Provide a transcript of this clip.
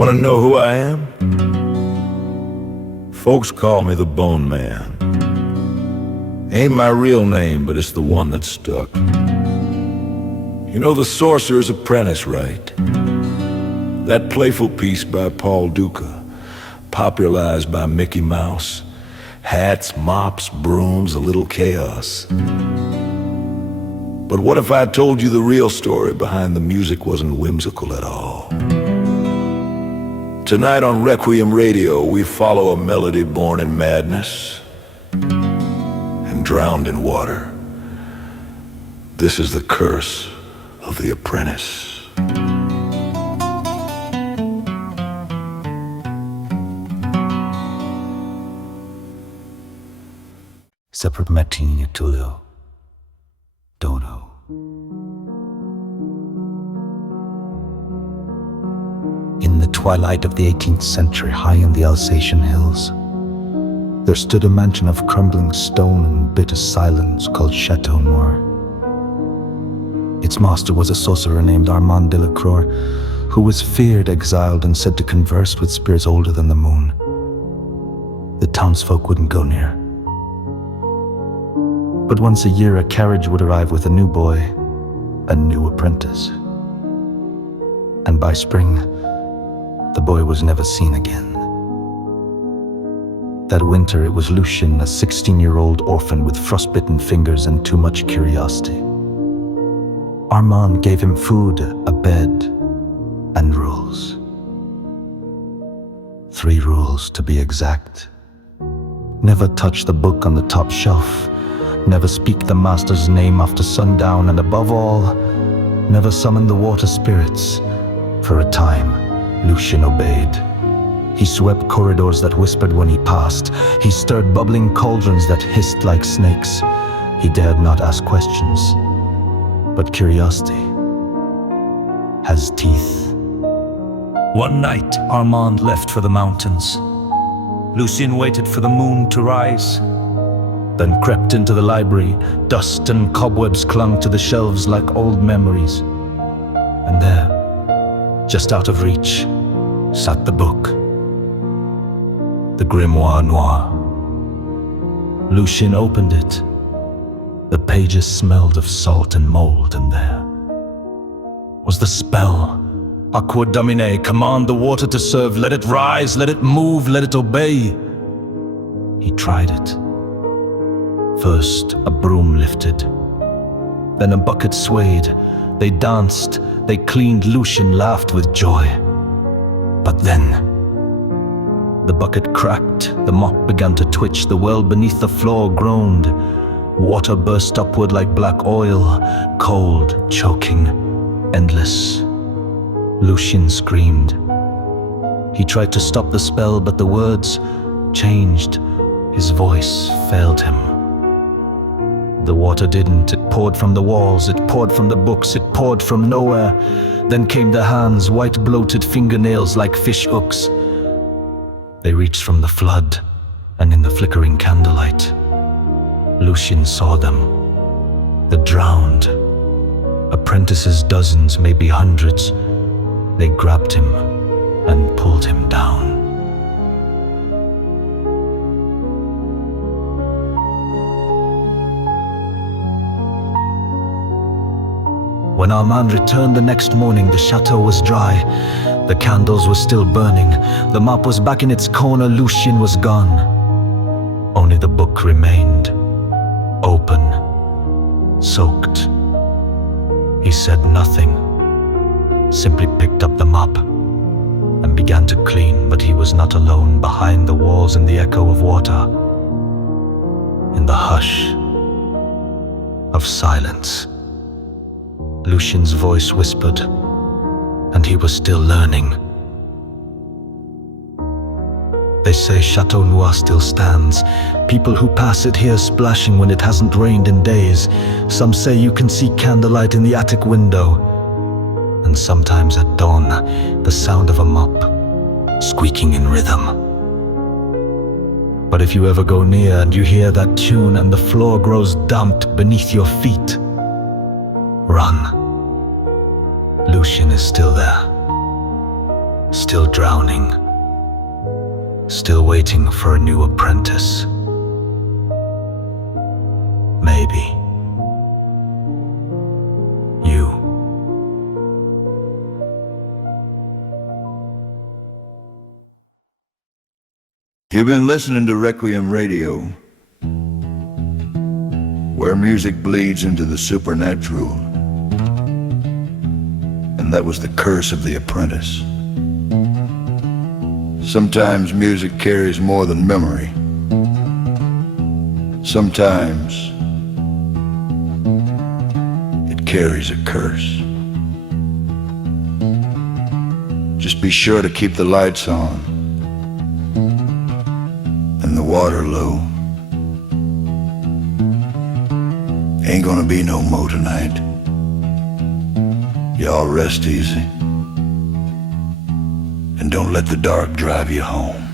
Wanna know who I am? Folks call me the Bone Man. Ain't my real name, but it's the one that stuck. You know the Sorcerer's Apprentice, right? That playful piece by Paul Duca, popularized by Mickey Mouse. Hats, mops, brooms, a little chaos. But what if I told you the real story behind the music wasn't whimsical at all? Tonight on Requiem Radio, we follow a melody born in madness and drowned in water. This is the curse of the Apprentice. Separate Martini Tulio Dodo. In the twilight of the 18th century, high in the Alsatian hills, there stood a mansion of crumbling stone and bitter silence called Chateau Noir. Its master was a sorcerer named Armand Delacroix, who was feared, exiled, and said to converse with spirits older than the moon. The townsfolk wouldn't go near. But once a year, a carriage would arrive with a new boy, a new apprentice. And by spring, the boy was never seen again. That winter, it was Lucien, a 16-year-old orphan with frostbitten fingers and too much curiosity. Armand gave him food, a bed, and rules. 3 rules, to be exact. Never touch the book on the top shelf. Never speak the master's name after sundown, and above all, never summon the water spirits. For a time, Lucien obeyed. He swept corridors that whispered when he passed. He stirred bubbling cauldrons that hissed like snakes. He dared not ask questions. But curiosity has teeth. One night, Armand left for the mountains. Lucien waited for the moon to rise, then crept into the library. Dust and cobwebs clung to the shelves like old memories. And there, just out of reach, sat the book, the Grimoire Noir. Lucien opened it. The pages smelled of salt and mold, and there was the spell. Aqua Domine, command the water to serve. Let it rise, let it move, let it obey. He tried it. First, a broom lifted. Then a bucket swayed. They danced, they cleaned. Lucien laughed with joy. But then, the bucket cracked, the mop began to twitch, the well beneath the floor groaned. Water burst upward like black oil, cold, choking, endless. Lucien screamed. He tried to stop the spell, but the words changed. His voice failed him. The water didn't. It poured from the walls, it poured from the books, it poured from nowhere. Then came the hands, white bloated fingernails like fish hooks. They reached from the flood, and in the flickering candlelight, Lucien saw them. The drowned. Apprentices, dozens, maybe hundreds. They grabbed him and pulled him down. When Armand returned the next morning, the chateau was dry. The candles were still burning. The map was back in its corner. Lucien was gone. Only the book remained, open, soaked. He said nothing, simply picked up the mop and began to clean. But he was not alone. Behind the walls, in the echo of water, in the hush of silence, Lucien's voice whispered, and he was still learning. They say Chateau Noir still stands. People who pass it hear splashing when it hasn't rained in days. Some say you can see candlelight in the attic window. And sometimes at dawn, the sound of a mop squeaking in rhythm. But if you ever go near and you hear that tune and the floor grows damp beneath your feet, run. Lucien is still there. Still drowning. Still waiting for a new apprentice. Maybe. You. You've been listening to Requiem Radio, where music bleeds into the supernatural. And that was the curse of the apprentice. Sometimes music carries more than memory. Sometimes it carries a curse. Just be sure to keep the lights on and the water low. Ain't gonna be no mo tonight. Y'all rest easy and don't let the dark drive you home.